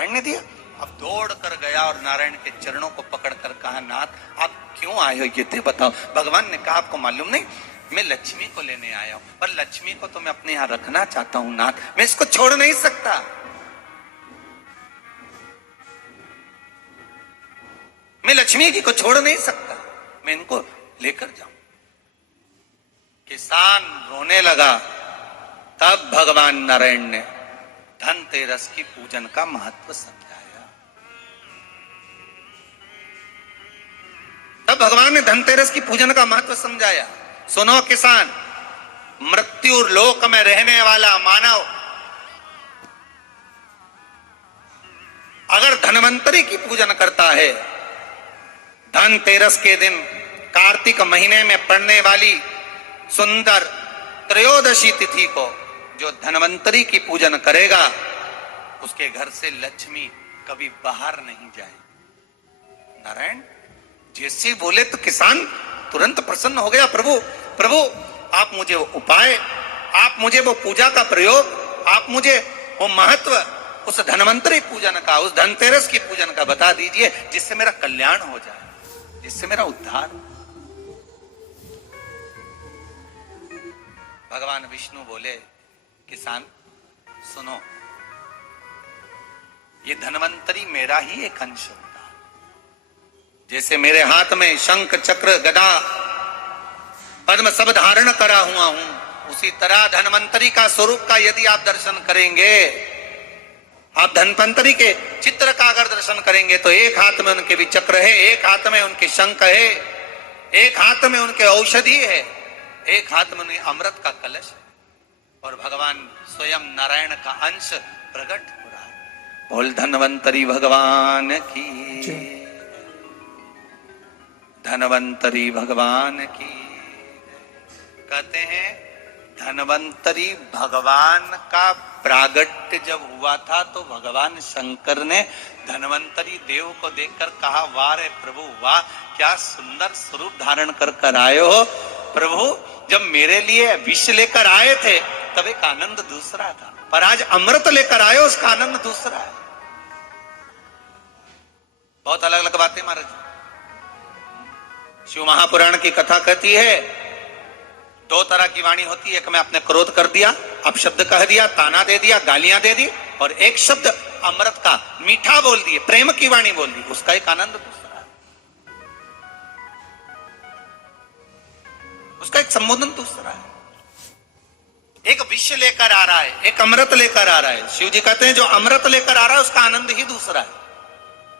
नारायण ने दिया। अब दौड़ कर गया और नारायण के चरणों को पकड़कर कहा, नाथ आप क्यों आए हो ये तो बताओ। भगवान ने कहा, आपको मालूम नहीं, मैं लक्ष्मी को लेने आया हूं, पर लक्ष्मी को तो मैं अपने यहां रखना चाहता हूं नाथ, मैं इसको छोड़ नहीं सकता। मैं लक्ष्मी जी को छोड़ नहीं सकता, मैं इनको लेकर जाऊं। किसान रोने लगा। तब भगवान नारायण ने धनतेरस की पूजन का महत्व समझाया। तब भगवान ने धनतेरस की पूजन का महत्व समझाया। सुनो किसान, मृत्यु लोक में रहने वाला मानव अगर धनवंतरी की पूजन करता है, धनतेरस के दिन कार्तिक महीने में पड़ने वाली सुंदर त्रयोदशी तिथि को जो धनवंतरी की पूजन करेगा, उसके घर से लक्ष्मी कभी बाहर नहीं जाए। नारायण जैसे बोले तो किसान तुरंत प्रसन्न हो गया। प्रभु प्रभु आप मुझे वो उपाय, आप मुझे वो पूजा का प्रयोग, आप मुझे वो महत्व उस धनवंतरी पूजन का, उस धनतेरस की पूजन का बता दीजिए, जिससे मेरा कल्याण हो जाए, जिससे मेरा उद्धार। भगवान विष्णु बोले, किसान सुनो, ये धनवंतरी मेरा ही एक अंश होता। जैसे मेरे हाथ में शंख चक्र गदा पद्म सब धारण करा हुआ हूं, उसी तरह धनवंतरी का स्वरूप का यदि आप दर्शन करेंगे, आप धनवंतरी के चित्र का अगर दर्शन करेंगे, तो एक हाथ में उनके भी चक्र है, एक हाथ में उनके शंख है, एक हाथ में उनके औषधि है, एक हाथ में उनके अमृत का कलश है, और भगवान स्वयं नारायण का अंश प्रकट हो रहा है। बोल धनवंतरी भगवान की, धनवंतरी भगवान की। कहते हैं धनवंतरी भगवान का प्रागट्य जब हुआ था, तो भगवान शंकर ने धनवंतरी देव को देखकर कहा, वाह रे प्रभु वाह, क्या सुंदर स्वरूप धारण कर आए हो। प्रभु जब मेरे लिए विष लेकर आए थे तब एक आनंद दूसरा था, पर आज अमृत लेकर आए हो, उसका आनंद दूसरा है। बहुत अलग अलग बातें महाराज। शिव महापुराण की कथा कहती है, दो तरह की वाणी होती है, एक में आपने क्रोध कर दिया, अपशब्द कह दिया, ताना दे दिया, गालियां दे दी, और एक शब्द अमृत का मीठा बोल दिए, प्रेम की वाणी बोल दी, उसका एक आनंद दूसरा है, उसका एक संबोधन दूसरा है। एक विष लेकर आ रहा है, एक अमृत लेकर आ रहा है। शिव जी कहते हैं जो अमृत लेकर आ रहा है उसका आनंद ही दूसरा है,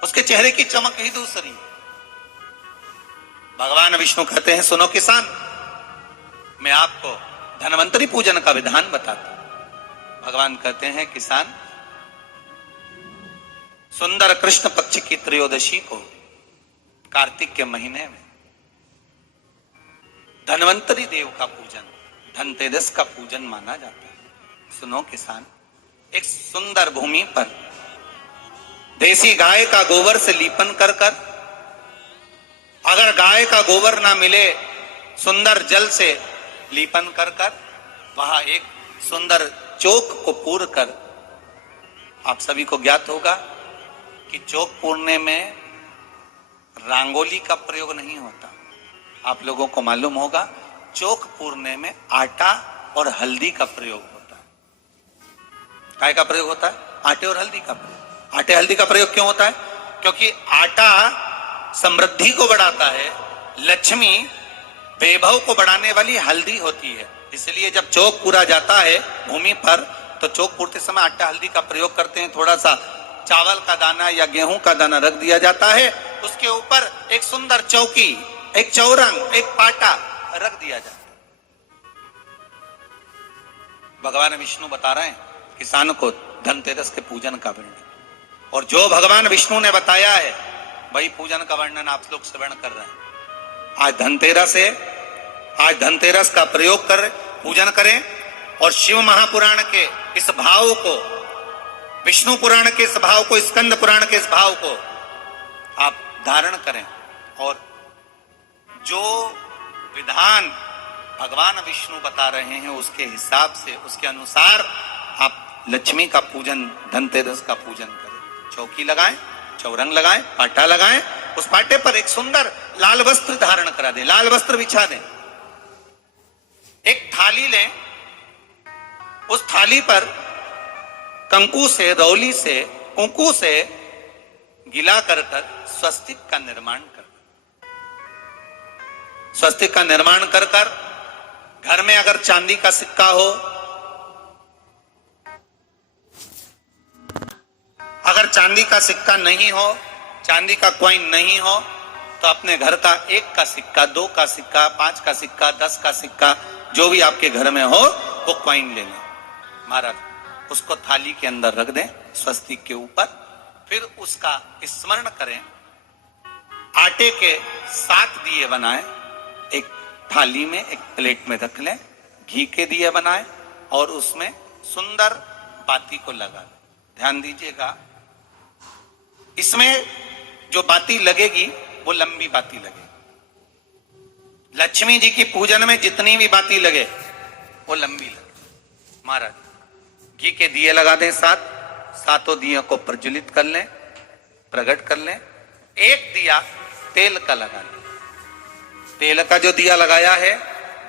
उसके चेहरे की चमक ही दूसरी। भगवान विष्णु कहते हैं, सुनो किसान, मैं आपको धनवंतरी पूजन का विधान बताता हूं। भगवान कहते हैं, किसान सुंदर कृष्ण पक्ष की त्रयोदशी को कार्तिक के महीने में धनवंतरी देव का पूजन, धनतेरस का पूजन माना जाता है। सुनो किसान, एक सुंदर भूमि पर देसी गाय का गोबर से लीपन कर कर, अगर गाय का गोबर ना मिले, सुंदर जल से लीपन कर कर, वहां एक सुंदर चौक को पूर कर, आप सभी को ज्ञात होगा कि चौक पूरने में रंगोली का प्रयोग नहीं होता। आप लोगों को मालूम होगा, चौक पूरने में आटा और हल्दी का प्रयोग होता है। काय का प्रयोग होता है? आटे और हल्दी का प्रयोग। आटे हल्दी का प्रयोग क्यों होता है? क्योंकि आटा समृद्धि को बढ़ाता है, लक्ष्मी वैभव को बढ़ाने वाली हल्दी होती है। इसलिए जब चौक पूरा जाता है भूमि पर, तो चौक पूरते समय आटा हल्दी का प्रयोग करते हैं। थोड़ा सा चावल का दाना या गेहूं का दाना रख दिया जाता है, उसके ऊपर एक सुंदर चौकी, एक चौरंग, एक पाटा रख दिया जाता है। भगवान विष्णु बता रहे हैं किसान को धनतेरस के पूजन का वर्णन, और जो भगवान विष्णु ने बताया है वही पूजन का वर्णन आप लोग श्रवण कर रहे हैं। आज धनतेरस है, आज धनतेरस का प्रयोग कर पूजन करें, और शिव महापुराण के इस भाव को, विष्णु पुराण के इस भाव को, स्कंद पुराण के इस भाव को आप धारण करें, और जो विधान भगवान विष्णु बता रहे हैं उसके हिसाब से, उसके अनुसार आप लक्ष्मी का पूजन, धनतेरस का पूजन करें। चौकी लगाएं, चौरंग लगाएं, पाटा लगाएं, उस पाटे पर एक सुंदर लाल वस्त्र धारण करा दें, लाल वस्त्र बिछा दें। एक थाली लें, उस थाली पर कंकु से, रौली से, कुंकू से गिला कर स्वस्तिक का निर्माण कर, स्वस्तिक का निर्माण कर घर में अगर चांदी का सिक्का हो, अगर चांदी का सिक्का नहीं हो, चांदी का कॉइन नहीं हो, तो अपने घर का 1 का सिक्का, 2 का सिक्का, 5 का सिक्का, 10 का सिक्का, जो भी आपके घर में हो वो कॉइन ले लें महाराज, उसको थाली के अंदर रख दें स्वस्तिक के ऊपर। फिर उसका स्मरण करें, आटे के 7 दिए बनाएं, एक थाली में, एक प्लेट में रख लें, घी के दिए बनाएं और उसमें सुंदर बाती को लगा दें। ध्यान दीजिएगा, इसमें जो बाती लगेगी वो लंबी बाती लगेगी। लक्ष्मी जी की पूजन में जितनी भी बाती लगे वो लंबी लगे। महाराज घी के दिए लगा दें 7, सातों दियों को प्रज्वलित कर लें, प्रकट कर लें। एक दिया तेल का लगा लें। तेल का जो दिया लगाया है,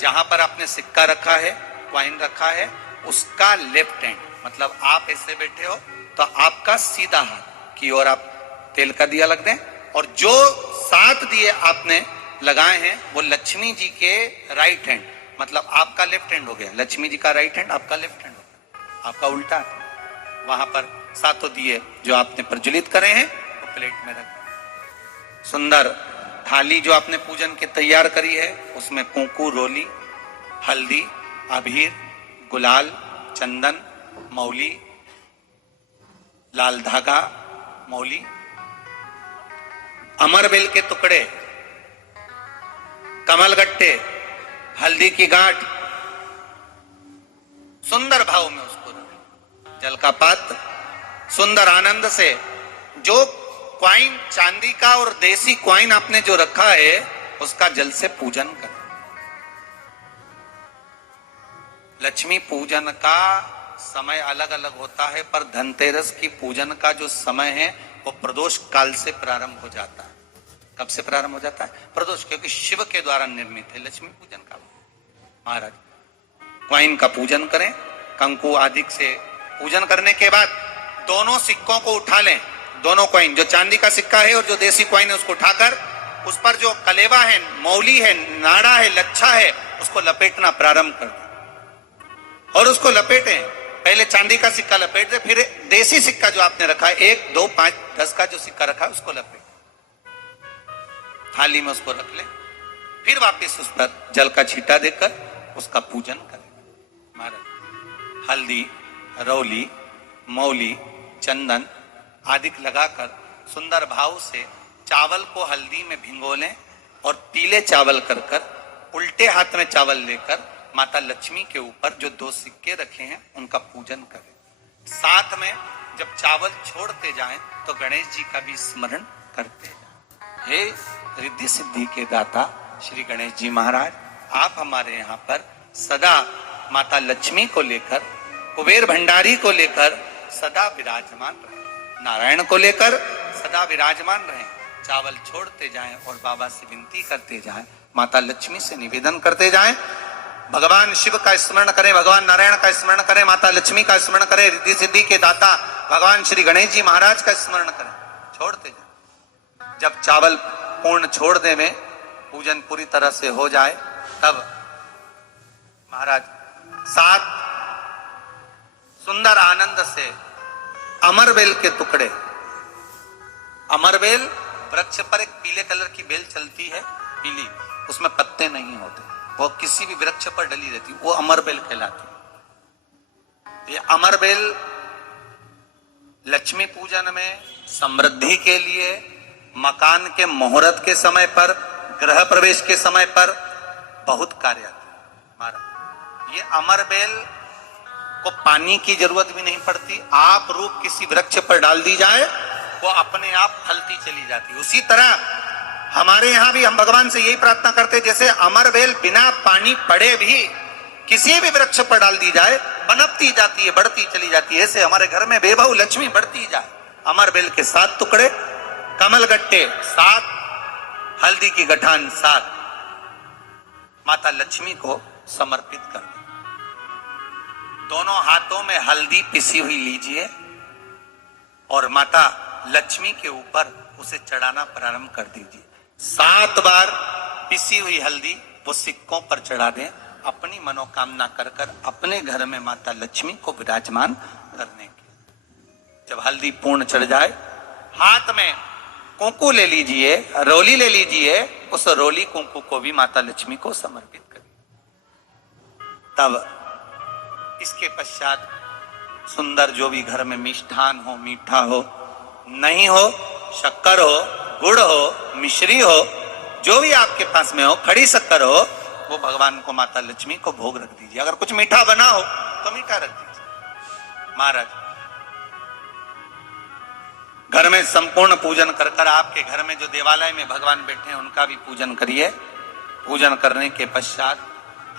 जहां पर आपने सिक्का रखा है, कॉइन रखा है, उसका लेफ्ट हैंड, मतलब आप ऐसे बैठे हो तो आपका सीधा हाथ की ओर आप तेल का दिया लग दें। और जो 7 दिए आपने लगाए हैं वो लक्ष्मी जी के राइट हैंड, मतलब आपका लेफ्ट हैंड हो गया, लक्ष्मी जी का राइट हैंड, आपका लेफ्ट हैंड हो गया, आपका उल्टा है। वहां पर 7 दिए जो आपने प्रज्वलित करे हैं वो प्लेट में रख। सुंदर थाली जो आपने पूजन की तैयार करी है, उसमें कुंकू, रोली, हल्दी, अबीर, गुलाल, चंदन, मौली, लाल धागा, मौली, अमरबेल के टुकड़े, कमलगट्टे, हल्दी की गांठ, सुंदर भाव में उसको रखें। जल का पात्र सुंदर आनंद से, जो क्वाइन चांदी का और देसी क्वाइन आपने जो रखा है उसका जल से पूजन करें। लक्ष्मी पूजन का समय अलग अलग होता है, पर धनतेरस की पूजन का जो समय है वो प्रदोष काल से प्रारंभ हो जाता है। कब से प्रारंभ हो जाता है? प्रदोष, क्योंकि शिव के द्वारा निर्मित है लक्ष्मी पूजन का। महाराज क्वाइन का पूजन करें, कंकु आदि से पूजन करने के बाद दोनों सिक्कों को उठा लें। दोनों क्वाइन, जो चांदी का सिक्का है और जो देसी क्वाइन है, उसको उठाकर उस पर जो कलेवा है, मौली है, नाड़ा है, लच्छा है, उसको लपेटना प्रारंभ कर दें और उसको लपेटें। पहले चांदी का सिक्का लपेट दे, फिर देसी सिक्का जो आपने रखा है, 1, 2, 5, 10 का जो सिक्का रखा है उसको लपेट, थाली में उसको रख ले। फिर वापस उस पर जल का छींटा देकर उसका पूजन करें। महाराज हल्दी, रौली, मौली, चंदन आदि लगाकर सुंदर भाव से चावल को हल्दी में भिगो लें और पीले चावल कर उल्टे हाथ में चावल लेकर माता लक्ष्मी के ऊपर जो 2 सिक्के रखे हैं उनका पूजन करें। साथ में जब चावल छोड़ते जाएं तो गणेश जी का भी स्मरण करते जाएं। हे रिद्धि सिद्धि के दाता श्री गणेश जी महाराज, आप हमारे यहाँ पर सदा माता लक्ष्मी को लेकर, कुबेर भंडारी को लेकर सदा विराजमान रहे, नारायण को लेकर सदा विराजमान रहे। चावल छोड़ते जाएं और बाबा से विनती करते जाएं, माता लक्ष्मी से निवेदन करते जाएं, भगवान शिव का स्मरण करें, भगवान नारायण का स्मरण करें, माता लक्ष्मी का स्मरण करें, रिद्धि सिद्धि के दाता भगवान श्री गणेश जी महाराज का स्मरण करें, छोड़ते जाएं। जब चावल पूर्ण छोड़ देवे, पूजन पूरी तरह से हो जाए, तब महाराज 7 सुंदर आनंद से अमरबेल के टुकड़े, अमरबेल वृक्ष पर एक पीले कलर की बेल चलती है, पीली, उसमें पत्ते नहीं होते, वो किसी भी वृक्ष पर डली रहती, वो अमरबेल कहलाती। ये अमरबेल लक्ष्मी पूजन में, समृद्धि के लिए, मकान के मुहूर्त के समय पर, गृह प्रवेश के समय पर बहुत कार्य आती है। महाराज ये अमरबेल को पानी की जरूरत भी नहीं पड़ती, आप रूप किसी वृक्ष पर डाल दी जाए वो अपने आप फलती चली जाती है। उसी तरह हमारे यहाँ भी हम भगवान से यही प्रार्थना करते हैं, जैसे अमरबेल बिना पानी पड़े भी किसी भी वृक्ष पर डाल दी जाए, पनपती जाती है, बढ़ती चली जाती है, ऐसे हमारे घर में वैभव लक्ष्मी बढ़ती जाए, अमरबेल के 7 टुकड़े, कमल गट्टे 7, हल्दी की गठान 7 माता लक्ष्मी को समर्पित कर दें। दोनों हाथों में हल्दी पिसी हुई लीजिए और माता लक्ष्मी के ऊपर उसे चढ़ाना प्रारंभ कर दीजिए। 7 बार पिसी हुई हल्दी वो सिक्कों पर चढ़ा दें, अपनी मनोकामना कर कर अपने घर में माता लक्ष्मी को विराजमान करने के। जब हल्दी पूर्ण चढ़ जाए, हाथ में कुंकू ले लीजिए, रोली ले लीजिए, उस रोली कुंकू को भी माता लक्ष्मी को समर्पित करिए। तब इसके पश्चात सुंदर जो भी घर में मिष्ठान हो, मीठा हो, नहीं हो, शक्कर हो, गुड़ हो, मिश्री हो, जो भी आपके पास में हो, खड़ी शक्कर हो, वो भगवान को माता लक्ष्मी को भोग रख दीजिए। अगर कुछ मीठा बना हो तो मीठा रख दीजिए। महाराज, घर में संपूर्ण पूजन कर कर आपके घर में जो देवालय में भगवान बैठे हैं उनका भी पूजन करिए। पूजन करने के पश्चात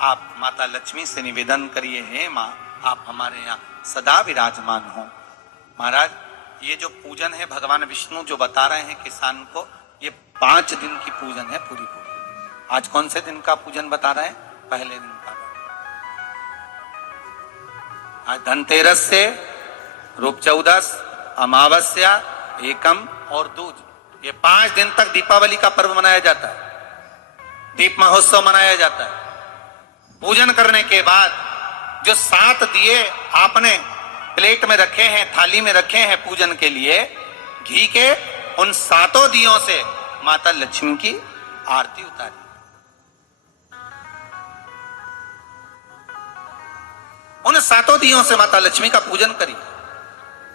आप माता लक्ष्मी से निवेदन करिए, हे माँ, आप हमारे यहाँ सदा विराजमान हो। महाराज, ये जो पूजन है भगवान विष्णु जो बता रहे हैं किसान को, ये 5 दिन की पूजन है पूरी। आज कौन से दिन का पूजन बता रहे हैं? पहले दिन का। आज धनतेरस से रूप चौदस, अमावस्या, एकम और दूज, ये 5 दिन तक दीपावली का पर्व मनाया जाता है, दीप महोत्सव मनाया जाता है। पूजन करने के बाद जो 7 दिए आपने प्लेट में रखे हैं, थाली में रखे हैं पूजन के लिए, घी के उन 7 दियों से माता लक्ष्मी की आरती उतारी। उन 7 दियों से माता लक्ष्मी का पूजन करिए।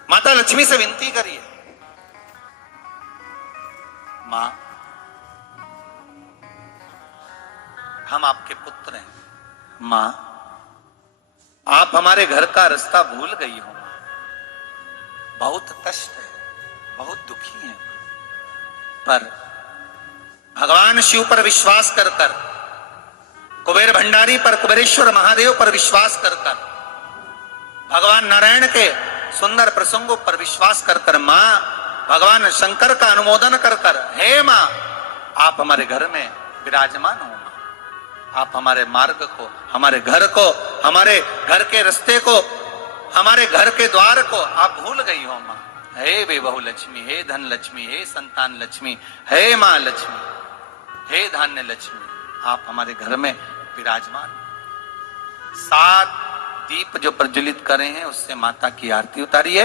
माता लक्ष्मी से विनती करिए, मां, हम आपके पुत्र हैं। मां, आप हमारे घर का रास्ता भूल गई हो। बहुत कष्ट है, बहुत दुखी है, पर भगवान शिव पर विश्वास कर कर, कुबेर भंडारी पर, कुबेरेश्वर महादेव पर विश्वास कर कर, भगवान नारायण के सुंदर प्रसंगों पर विश्वास कर कर, मां, भगवान शंकर का अनुमोदन कर कर, हे मां, आप हमारे घर में विराजमान हो। आप हमारे मार्ग को, हमारे घर को, हमारे घर के रास्ते को, हमारे घर के द्वार को आप भूल गई हो। मां, हे बेबहू लक्ष्मी, हे धन लक्ष्मी, हे संतान लक्ष्मी, हे मां लक्ष्मी, हे धान्य लक्ष्मी, आप हमारे घर में विराजमान। 7 दीप जो प्रज्वलित करे हैं उससे माता की आरती उतारिए।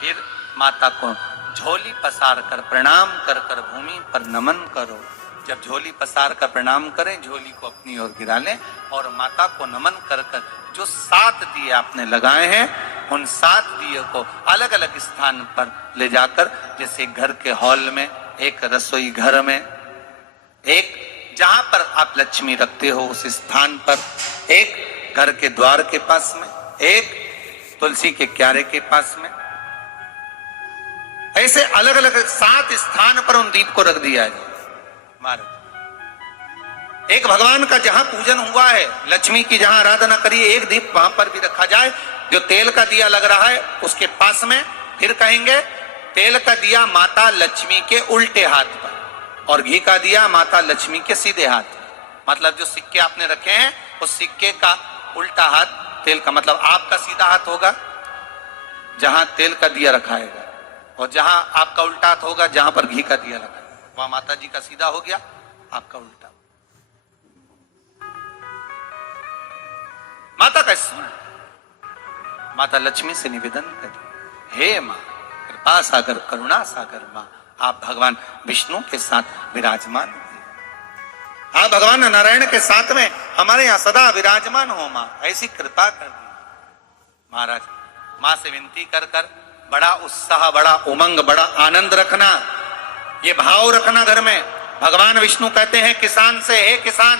फिर माता को झोली पसार कर प्रणाम कर कर भूमि पर नमन करो। जब झोली पसार कर प्रणाम करें, झोली को अपनी ओर गिरा लें और माता को नमन कर कर जो 7 दिए आपने लगाए हैं, उन 7 दिए को अलग अलग स्थान पर ले जाकर, जैसे घर के हॉल में, एक रसोई घर में, एक जहां पर आप लक्ष्मी रखते हो उस स्थान पर, एक घर के द्वार के पास में, एक तुलसी के क्यारे के पास में, ऐसे अलग अलग 7 स्थान पर उन दीप को रख दिया है। महाराज, एक भगवान का जहां पूजन हुआ है, लक्ष्मी की जहां आराधना करिए, एक दीप वहां पर भी रखा जाए। जो तेल का दिया लग रहा है उसके पास में, फिर कहेंगे तेल का दिया माता लक्ष्मी के उल्टे हाथ पर और घी का दिया माता लक्ष्मी के सीधे हाथ। मतलब जो सिक्के आपने रखे हैं उस सिक्के का उल्टा हाथ तेल का, मतलब आपका सीधा हाथ होगा जहां तेल का दिया रखाएगा, और जहां आपका उल्टा हाथ होगा जहां पर घी का दिया रखा, वहां माता जी का सीधा हो गया, आपका उल्टा। माता का स्मरण, माता लक्ष्मी से निवेदन करिए, हे मां, कृपा सागर, करुणा सागर मां, आप भगवान विष्णु के साथ विराजमान हो, आप भगवान नारायण के साथ में हमारे यहां सदा विराजमान हो। मां, ऐसी कृपा कर दी। महाराज, मां से विनती कर कर बड़ा उत्साह, बड़ा उमंग, बड़ा आनंद रखना, ये भाव रखना घर में। भगवान विष्णु कहते हैं किसान से, हे किसान,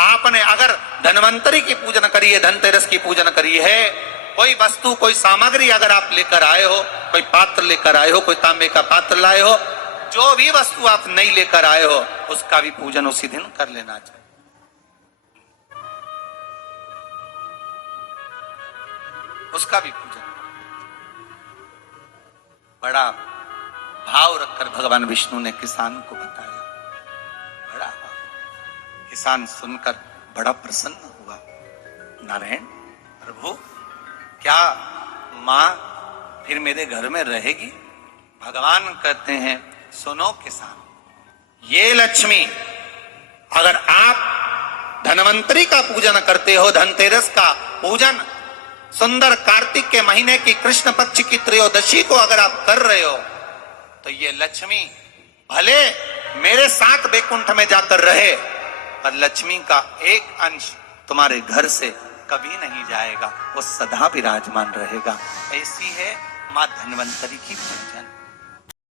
आपने अगर धनवंतरी की पूजन करी है, धनतेरस की पूजन करी है, कोई वस्तु, कोई सामग्री अगर आप लेकर आए हो, कोई पात्र लेकर आए हो, कोई तांबे का पात्र लाए हो, जो भी वस्तु आप नहीं लेकर आए हो उसका भी पूजन उसी दिन कर लेना चाहिए। उसका भी पूजन, बड़ा भाव रखकर भगवान विष्णु ने किसान को बताया। बड़ा भाव। किसान सुनकर बड़ा प्रसन्न हुआ। नारायण प्रभु, क्या मां फिर मेरे घर में रहेगी? भगवान कहते हैं, सुनो किसान, ये लक्ष्मी, अगर आप धनवंतरी का पूजन करते हो, धनतेरस का पूजन, सुंदर कार्तिक के महीने की कृष्ण पक्ष की त्रयोदशी को अगर आप कर रहे हो, तो ये लक्ष्मी भले मेरे साथ बैकुंठ में जाकर रहे, पर लक्ष्मी का एक अंश तुम्हारे घर से कभी नहीं जाएगा, वो सदा विराजमान रहेगा। ऐसी है मां धन्वंतरी की पूजन।